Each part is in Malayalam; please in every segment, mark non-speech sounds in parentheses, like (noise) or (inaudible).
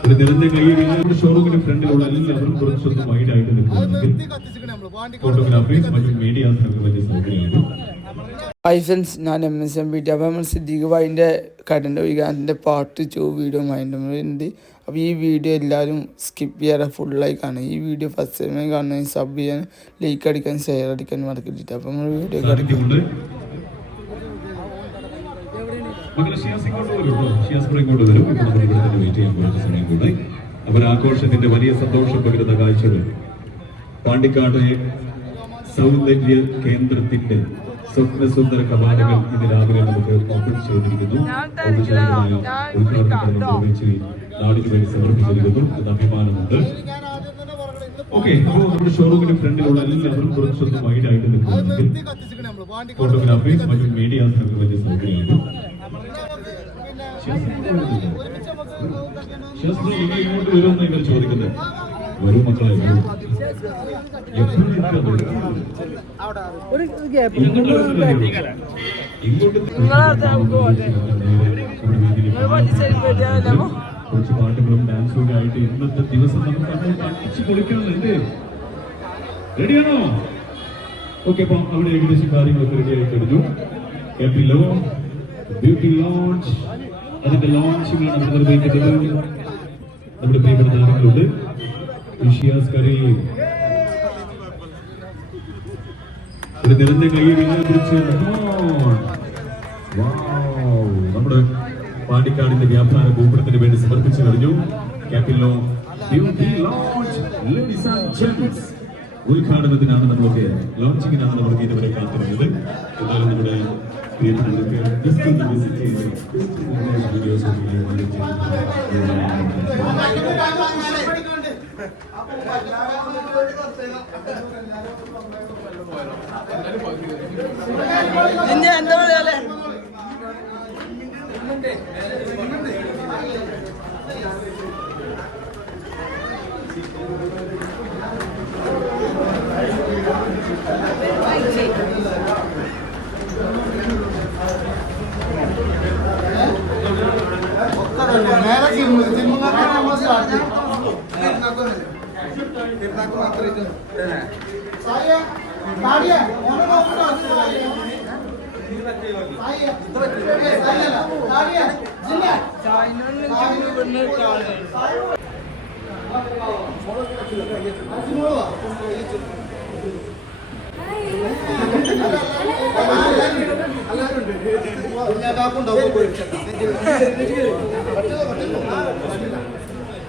ഒരു നിറഞ്ഞ കൈയ്യടികൾ ഷോറൂമിന് ഫ്രണ്ടിലുള്ള എല്ലാവരും കുറച്ചൊന്ന് വൈഡ് ആയിട്ട് നിൽക്കുന്നുണ്ടെങ്കിൽ ഫോട്ടോഗ്രാഫേഴ്സ് മറ്റു മീഡിയാസിനൊക്കെ വലിയ സൗകര്യമാണ് ഹായ് ഫ്രണ്ട്സ് ഞാൻ M S M P T അപ്പോൾ നമ്മൾ സിദ്ദീഖ് ഭായിന്റെ കടന്റെ വികാരന്റെ പാർട്ട് ടു വീഡിയോ ഉണ്ട് അപ്പോൾ ഈ വീഡിയോ എല്ലാവരും സ്കിപ്പ് ചെയ്യാതെ ഫുള്ളായി കാണുക ഈ വീഡിയോ ഫസ്റ്റ് ടൈം കാണുന്ന സബ് ചെയ്യാൻ ലൈക്ക് അടിക്കാൻ ഷെയർ അടിക്കാൻ മറക്കിട്ടിട്ട് അപ്പോൾ നമ്മൾ വീഡിയോ കിടക്കും സാന്നിധ്യമുണ്ട് മകളെ ഷിയാസ് ഇങ്ങോട്ട് വരും കേട്ടോ. ഷിയാസ് ഇവിടെ ഇങ്ങോട്ട് വരും. ഇപ്പോൾ നമ്മൾ ഇവിടെ തന്നെ വെയിറ്റ് ചെയ്യാൻ കുറച്ച് സമയം കൂടെ. അവർ ആഘോഷത്തിന്റെ വലിയ സന്തോഷം പകരുന്ന കാഴ്ചകൾ. പാണ്ടിക്കാട് സൗന്ദര്യ കേന്ദ്രത്തിന്റെ സ്വപ്ന സുന്ദര കവാടങ്ങൾ ഇന്ന് രാവിലെ നമുക്ക് ഓപ്പൺ ചെയ്തിരിക്കുന്നു. ഔപചാരികമായ ഉദ്ഘാടനം നിർവഹിച്ച് നാടിന് വേണ്ടി സമർപ്പിച്ചിരിക്കുന്നു. അത് അഭിമാനമുണ്ട്. ഓക്കെ അപ്പോൾ നമ്മുടെ ഷോറൂമിന് ഫ്രണ്ടിലുള്ള എല്ലാവരും കുറച്ചൊന്ന് വൈഡായിട്ട് ആയിട്ട് ഫോട്ടോഗ്രാഫി മറ്റും മീഡിയ വലിയ സൗകര്യമാണ് ശാസ്ത്രം നിങ്ങൾ ഇങ്ങോട്ട് വരുമെന്ന് ഇവർ ചോദിക്കുന്നത് വരും മക്കളെ. ഇങ്ങോട്ട് കുറച്ച് പാട്ടുകളും ഡാൻസും ഒക്കെ ആയിട്ട് ഇന്നത്തെ ദിവസം നമുക്ക് അടിച്ചു പൊളിക്കണമല്ലേ റെഡിയാണോ ഓക്കെ അപ്പൊ അവിടെ ഏകദേശം കാര്യങ്ങളൊക്കെ റെഡി കഴിഞ്ഞു ബ്യൂട്ടി ലോഞ്ച് അതിന്റെ നിർവഹിക്കുന്നത് നമ്മുടെ പ്രിയപ്പെട്ട താരങ്ങളുണ്ട്. കൈയ്യടികളെ കുറിച്ച് നമ്മുടെ പാണ്ടിക്കാടിന്റെ വ്യാപാര ഭൂപടത്തിന് വേണ്ടി സമർപ്പിച്ചു കഴിഞ്ഞു. ബ്യൂട്ടി ലോഞ്ച് ഉദ്ഘാടനത്തിനാണ് നമ്മളൊക്കെ ലോഞ്ചിങ്ങിനാണ് നമ്മൾ ഇതുവരെ കാത്തിരുന്നത്. എന്നാലും നമ്മുടെ ചെയ്ത് നിന്നെ പെരുന്നാക്ക് മാത്രമായിട്ട് സായ കാടിയ ഓനെ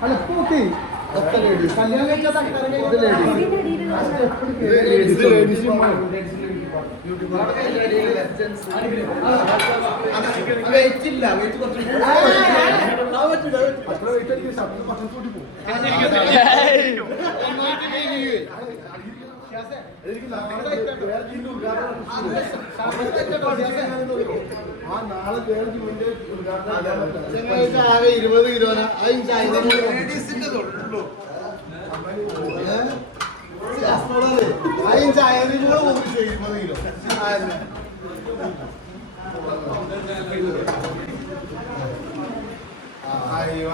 അല്ല കുറച്ച് അത്ര വെയിറ്റ് അടിക്കും ശബ്ദം കുറച്ച് കൂട്ടി പോകും. (laughs) ഉദ്ഘാടനം ആകെ ഇരുപത് കിലോന തൊട്ടുള്ളൂ അതിന് ചായറികൾ ഇരുപത് കിലോ അയ്യോ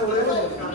ഉദ്ഘാടനമായിട്ട്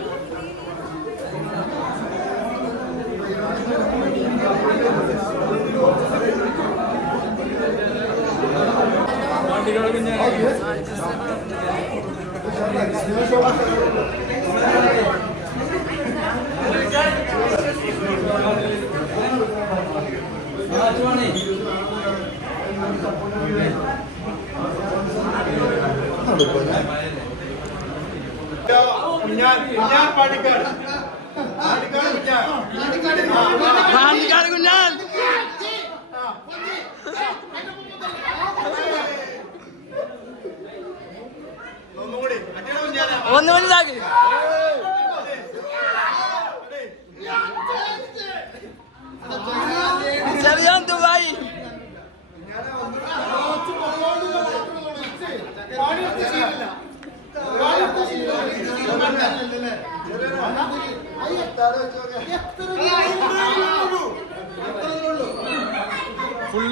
പാണ്ടിക്കാട് കുഞ്ഞാൻ ഒന്നുകൂടി ഇതാക്ക്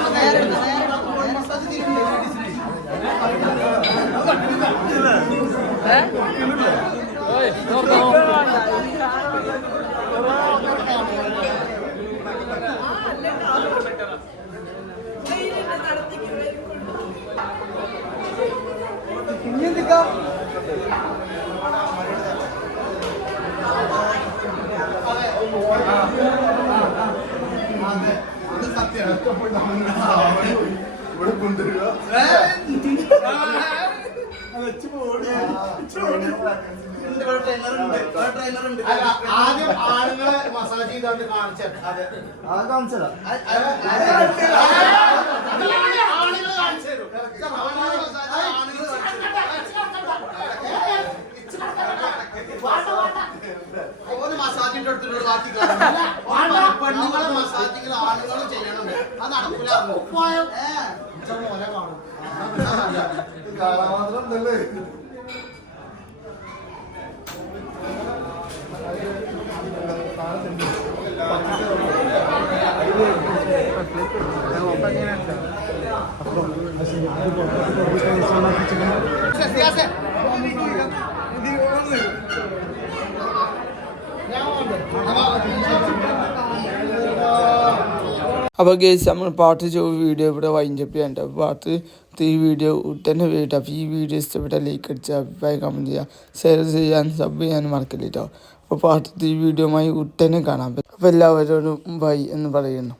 ഫുള്ളിടണോ ഇവിടെ കൊണ്ടുവരിക ആദ്യം ആണുങ്ങളെ മസാജ് ചെയ്താണ്ട് കാണിച്ചത് അതെ അത് കാണിച്ചതാ മസാജിന്റെ അടുത്തുള്ള ബാക്കി പെണ്ണുങ്ങളെ മസാജിങ്ങൾ ആണുങ്ങളും ചെയ്യണം. അത് നടക്കൂല. മോനെ അപ്പോൾ ഗേസ് നമ്മൾ പാട്ട് വീഡിയോ ഇവിടെ വൈൻഡപ്പ് അപ്പോൾ പാട്ട് ഈ വീഡിയോ ഉടനെ വീട്ട് അപ്പോൾ ഈ വീഡിയോ ഇഷ്ടപ്പെട്ട ലൈക്ക് അടിച്ച് അഭിപ്രായം കമന്റ് ചെയ്യുക. ഷെയർ ചെയ്യാൻ സബ് ചെയ്യാൻ മറക്കില്ല കേട്ടോ അപ്പോൾ പാട്ട് ഈ വീഡിയോമായി ഉടനെ കാണാൻ പറ്റും. അപ്പോൾ എല്ലാവരോടും ബൈ എന്ന് പറയുന്നു.